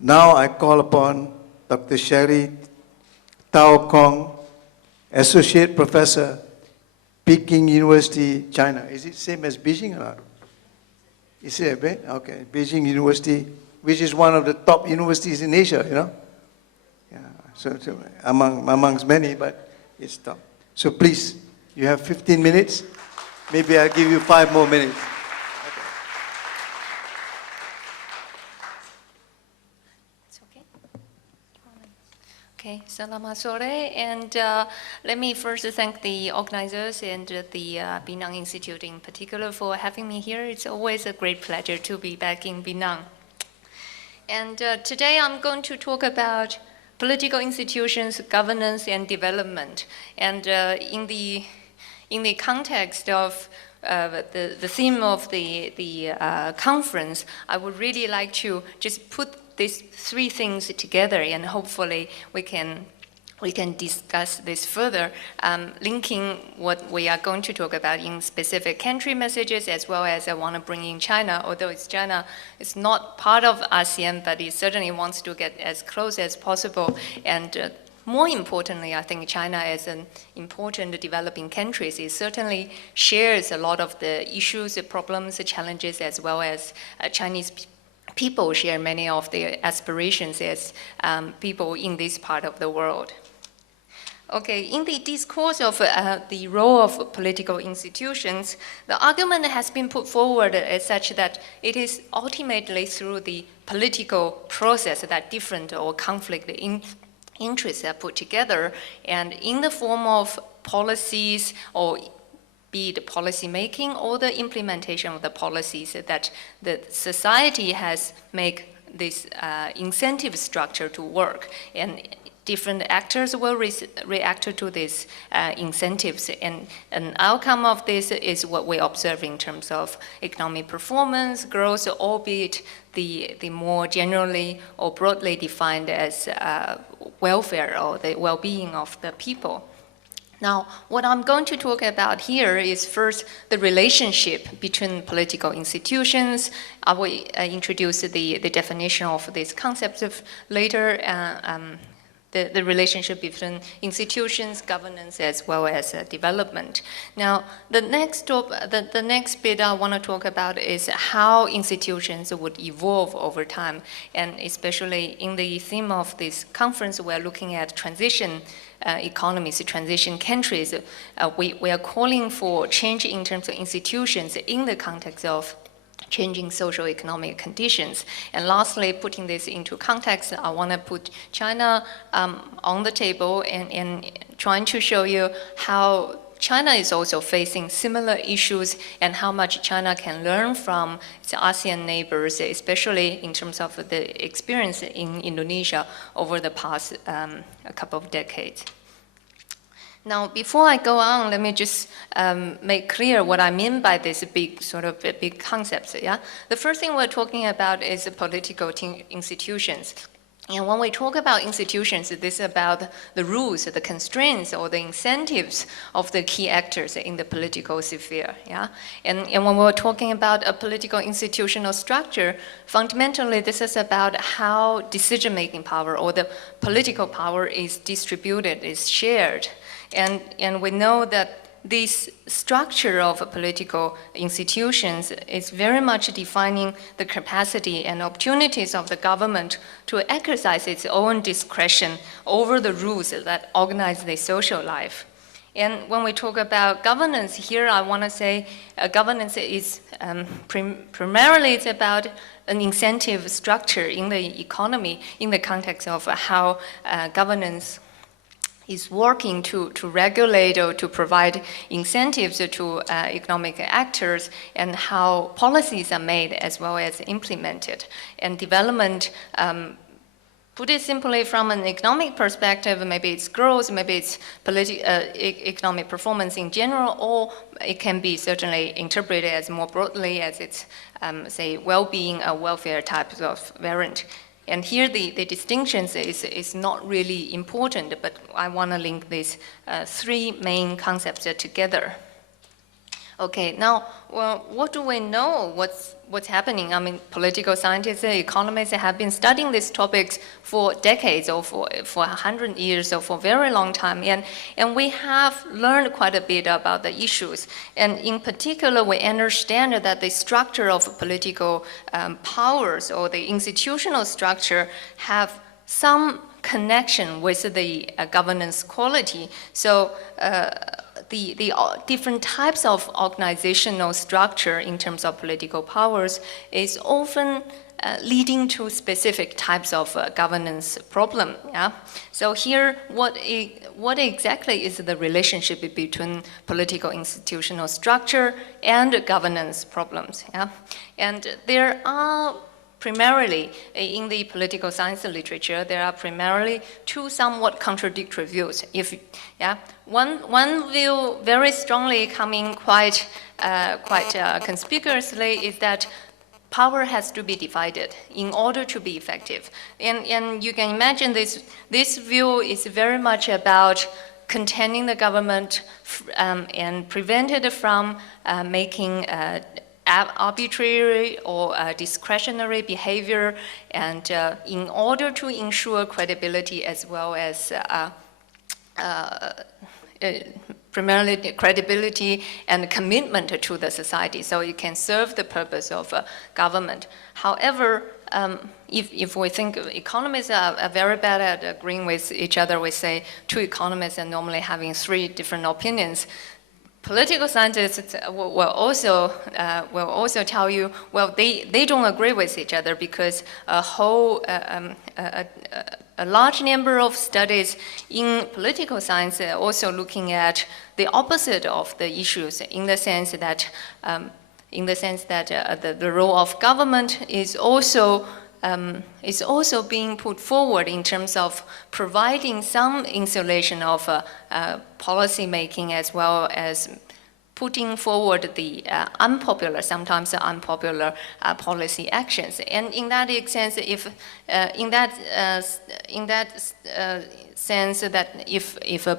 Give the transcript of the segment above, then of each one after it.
Now I call upon Dr. Sherry Tao Kong, Associate Professor, Peking University, China. Is it same as Beijing or not? Is it a bit? Okay, Beijing University, which is one of the top universities in Asia, you know? Yeah, so amongst many, but it's top. So please, you have 15 minutes. Maybe I'll give you 5 more minutes. Okay, selamat sore, and let me first thank the organizers and the Penang Institute in particular for having me here. It's always a great pleasure to be back in Penang. And today I'm going to talk about political institutions, governance, and development. And in the context of the theme of the conference, I would really like to just put these 3 things together, and hopefully we can discuss this further, linking what we are going to talk about in specific country messages, as well as I want to bring in China, although China is not part of ASEAN, but it certainly wants to get as close as possible. And more importantly, I think China as an important developing country, it certainly shares a lot of the issues, the problems, the challenges, as well as Chinese people share many of their aspirations as people in this part of the world. Okay, in the discourse of the role of political institutions, the argument has been put forward as such that it is ultimately through the political process that different or conflict interests are put together, and in the form of policies, or be it policy making or the implementation of the policies, that the society has made this incentive structure to work, and different actors will react to these incentives, and an outcome of this is what we observe in terms of economic performance, growth, albeit the more generally or broadly defined as welfare or the well-being of the people. Now, what I'm going to talk about here is first the relationship between political institutions. I will introduce the definition of these concepts later, the relationship between institutions, governance, as well as development. Now, the next bit I want to talk about is how institutions would evolve over time, and especially in the theme of this conference, we're looking at transition economies, transition countries. We are calling for change in terms of institutions in the context of changing socio-economic conditions. And lastly, putting this into context, I want to put China on the table and trying to show you how China is also facing similar issues and how much China can learn from its ASEAN neighbors, especially in terms of the experience in Indonesia over the past a couple of decades. Now, before I go on, let me just make clear what I mean by this big concepts. Yeah, the first thing we're talking about is the political institutions. And when we talk about institutions, this is about the rules, the constraints, or the incentives of the key actors in the political sphere. Yeah, and when we're talking about a political institutional structure, fundamentally this is about how decision-making power or the political power is distributed, is shared. And we know that this structure of political institutions is very much defining the capacity and opportunities of the government to exercise its own discretion over the rules that organize the social life. And when we talk about governance here, I want to say governance is primarily it's about an incentive structure in the economy in the context of how governance is working to regulate or to provide incentives to economic actors, and how policies are made as well as implemented. And development, put it simply from an economic perspective, maybe it's growth, maybe it's economic performance in general, or it can be certainly interpreted as more broadly as it's, say, well-being, a welfare type of variant. And here the distinctions is not really important, but I want to link these 3 main concepts together. Okay, now, well, what do we know? What's happening? I mean, political scientists, economists have been studying these topics for decades or for 100 years or for a very long time. And we have learned quite a bit about the issues. And in particular, we understand that the structure of political powers or the institutional structure have some connection with the governance quality. So the different types of organizational structure in terms of political powers is often leading to specific types of governance problem. Yeah. So here, what exactly is the relationship between political institutional structure and governance problems? Yeah. And there are primarily, in the political science literature, there are primarily two somewhat contradictory views. One view very strongly coming quite conspicuously is that power has to be divided in order to be effective. And you can imagine this view is very much about containing the government and prevent it from making arbitrary or discretionary behavior, and in order to ensure credibility as well as primarily credibility and commitment to the society, so it can serve the purpose of government. However, if we think economists are very bad at agreeing with each other, we say two economists are normally having three different opinions. Political scientists will also tell you, well, they don't agree with each other because a large number of studies in political science are also looking at the opposite of the issues, in the sense that the role of government is also being put forward in terms of providing some insulation of policy making, as well as putting forward the sometimes unpopular policy actions. And in that sense, if a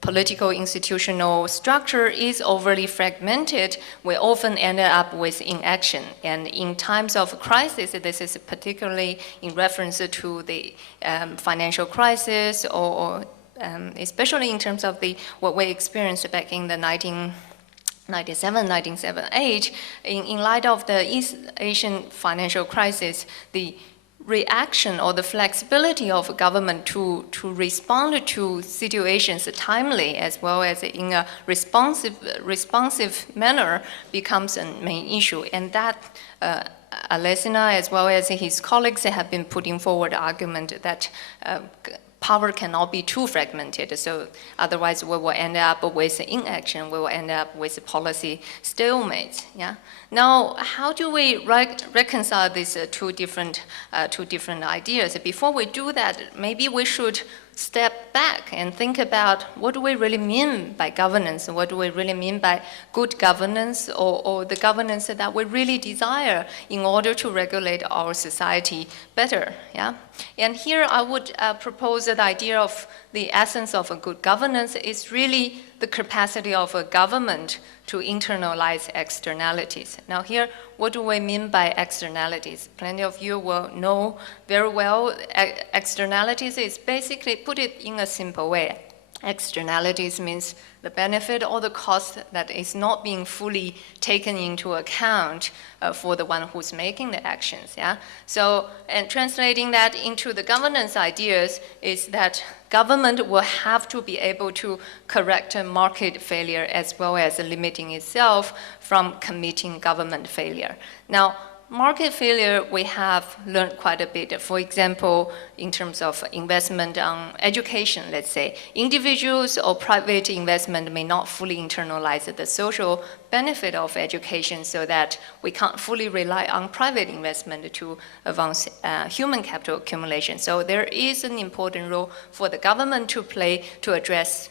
political institutional structure is overly fragmented, we often end up with inaction. And in times of crisis, this is particularly in reference to the financial crisis, or especially in terms of what we experienced back in the 1997-1978, in light of the East Asian financial crisis, the reaction or the flexibility of government to respond to situations timely, as well as in a responsive manner, becomes a main issue. And that Alesina, as well as his colleagues, have been putting forward the argument that power cannot be too fragmented, so otherwise we will end up with inaction, we will end up with policy stalemates. Yeah. Now, how do we reconcile these two different ideas? Before we do that, maybe we should step back and think about what do we really mean by governance, and what do we really mean by good governance, or the governance that we really desire in order to regulate our society better. Yeah? And here I would propose that the idea of the essence of a good governance is really the capacity of a government to internalize externalities. Now here, what do we mean by externalities? Plenty of you will know very well, externalities is basically, put it in a simple way, externalities means the benefit or the cost that is not being fully taken into account for the one who's making the actions. Yeah? So, and translating that into the governance ideas is that government will have to be able to correct market failure, as well as limiting itself from committing government failure. Now, market failure, we have learned quite a bit. For example, in terms of investment on education, let's say, individuals or private investment may not fully internalize the social benefit of education, so that we can't fully rely on private investment to advance human capital accumulation. So there is an important role for the government to play to address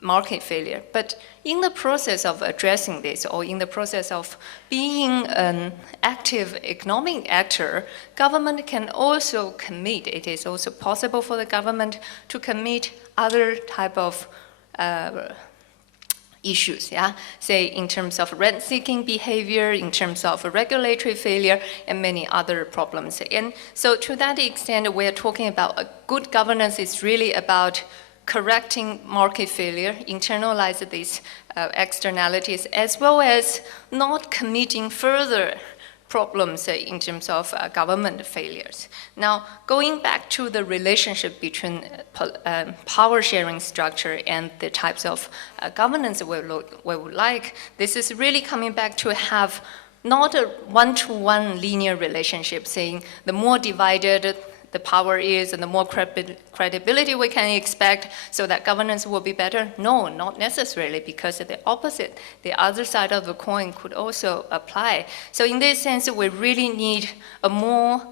market failure. But in the process of addressing this, or in the process of being an active economic actor, government can also commit, it is also possible for the government to commit other type of issues, yeah, say in terms of rent-seeking behavior, in terms of regulatory failure, and many other problems. And so to that extent, we're talking about a good governance is really about correcting market failure, internalize these externalities, as well as not committing further problems in terms of government failures. Now, going back to the relationship between power sharing structure and the types of governance we would like, this is really coming back to have not a one-to-one linear relationship, saying the more divided the power is and the more credibility we can expect so that governance will be better. No, not necessarily, because the opposite, the other side of the coin could also apply. So in this sense, we really need a more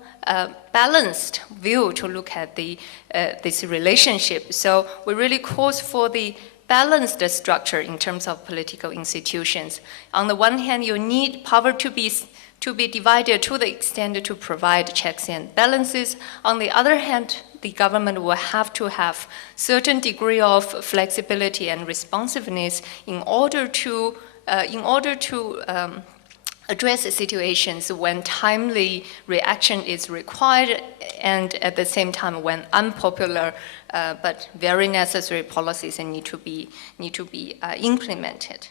balanced view to look at this relationship. So we really calls for the balanced structure in terms of political institutions. On the one hand, you need power to be divided to the extent to provide checks and balances. On the other hand, the government will have to have certain degree of flexibility and responsiveness in order to address situations when timely reaction is required, and at the same time when unpopular but very necessary policies need to be implemented.